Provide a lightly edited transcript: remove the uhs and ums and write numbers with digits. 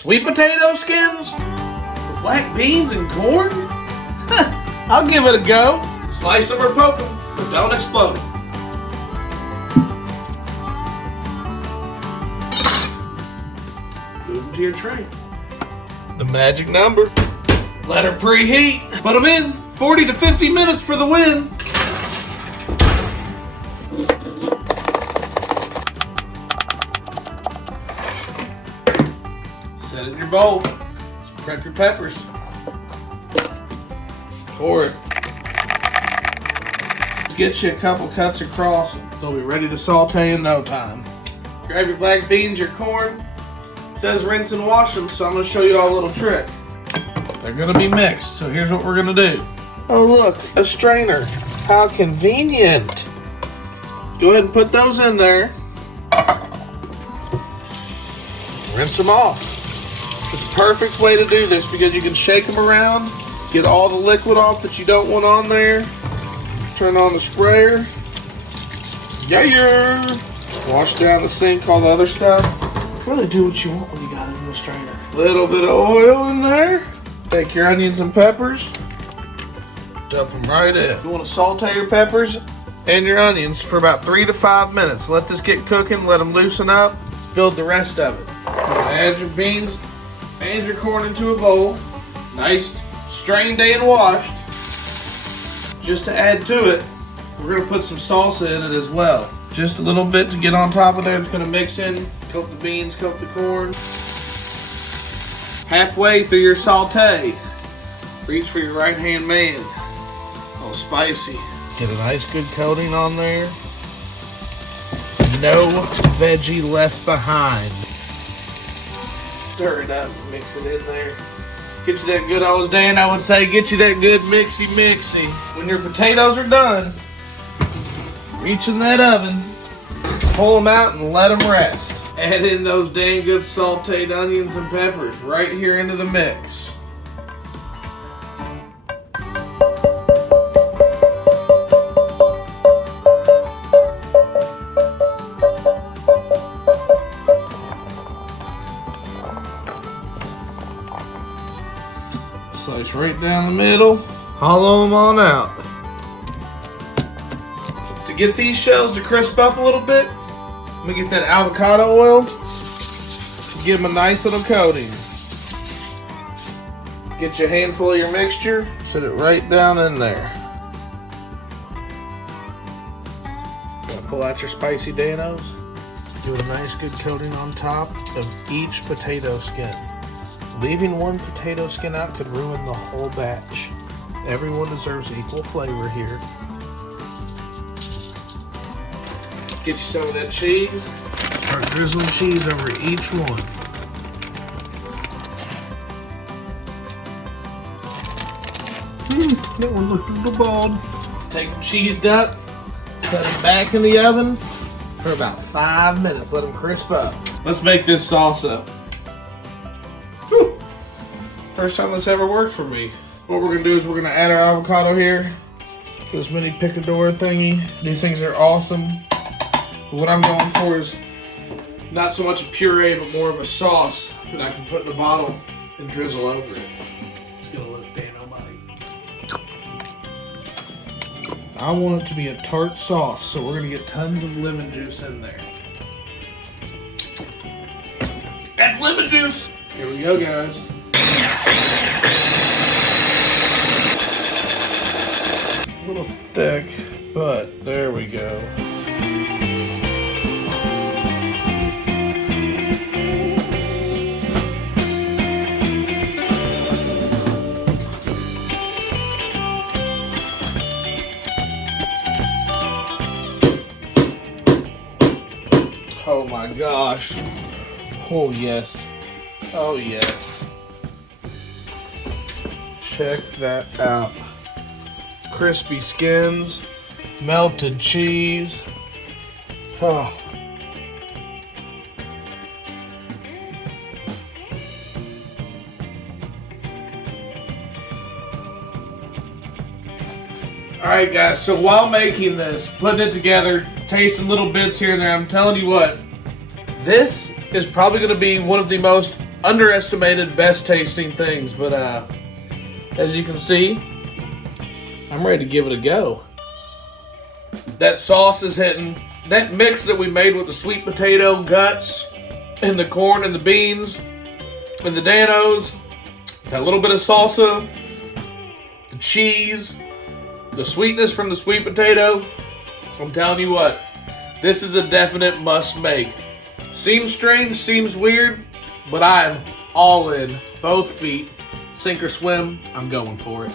Sweet potato skins? With black beans and corn? I'll give it a go. Slice them or poke them, but don't explode them. Move them to your tray. The magic number. Let her preheat. Put them in. 40 to 50 minutes for the win. Set it in your bowl. Prep your peppers. Pour it. Get you a couple cuts across. They'll be ready to saute in no time. Grab your black beans, your corn. It says rinse and wash them, so I'm going to show you all a little trick. They're going to be mixed, so here's what we're going to do. Oh look, a strainer. How convenient. Go ahead and put those in there. Rinse them off. It's a perfect way to do this because you can shake them around, get all the liquid off that you don't want on there. Turn on the sprayer. Yeah. Wash down the sink, all the other stuff. Really do what you want when you got it in the strainer. Little bit of oil in there. Take your onions and peppers. Dump them right in. You want to saute your peppers and your onions for about 3 to 5 minutes. Let this get cooking, let them loosen up. Let's build the rest of it. Add your beans and your corn into a bowl. Nice, strained and washed. Just to add to it, we're going to put some salsa in it as well. Just a little bit to get on top of there. It's going to mix in, coat the beans, coat the corn. Halfway through your saute, reach for your right-hand man. A little spicy. Get a nice good coating on there. No veggie left behind. Stir it up, mix it in there. Get you that good old Dan, I would say, get you that good mixy. When your potatoes are done, reach in that oven, pull them out and let them rest. Add in those dang good sauteed onions and peppers right here into the mix. Slice right down the middle, hollow them on out. To get these shells to crisp up a little bit, I'm gonna get that avocado oil, give them a nice little coating. Get you a handful of your mixture, set it right down in there. Gonna pull out your spicy Danos. Do a nice good coating on top of each potato skin. Leaving one potato skin out could ruin the whole batch. Everyone deserves equal flavor here. Get you some of that cheese. Start drizzling cheese over each one. That one looked a little bald. Take them cheesed up, set them back in the oven for about 5 minutes. Let them crisp up. Let's make this salsa. Whew. First time this ever worked for me. What we're gonna do is we're gonna add our avocado here. This mini picador thingy. These things are awesome. But what I'm going for is not so much a puree, but more of a sauce that I can put in a bottle and drizzle over it. It's gonna look damn almighty. I want it to be a tart sauce, so we're gonna get tons of lemon juice in there. That's lemon juice! Here we go, guys. A little thick, but there we go. Oh my gosh. Oh yes. Oh yes. Check that out. Crispy skins, melted cheese. Oh. Alright guys, so while making this, putting it together, tasting little bits here and there, I'm telling you what, this is probably going to be one of the most underestimated best tasting things, but as you can see, I'm ready to give it a go. That sauce is hitting. That mix that we made with the sweet potato guts and the corn and the beans and the Danos, that little bit of salsa, the cheese, the sweetness from the sweet potato, I'm telling you what, this is a definite must make. Seems strange, seems weird, but I'm all in. Both feet. Sink or swim, I'm going for it.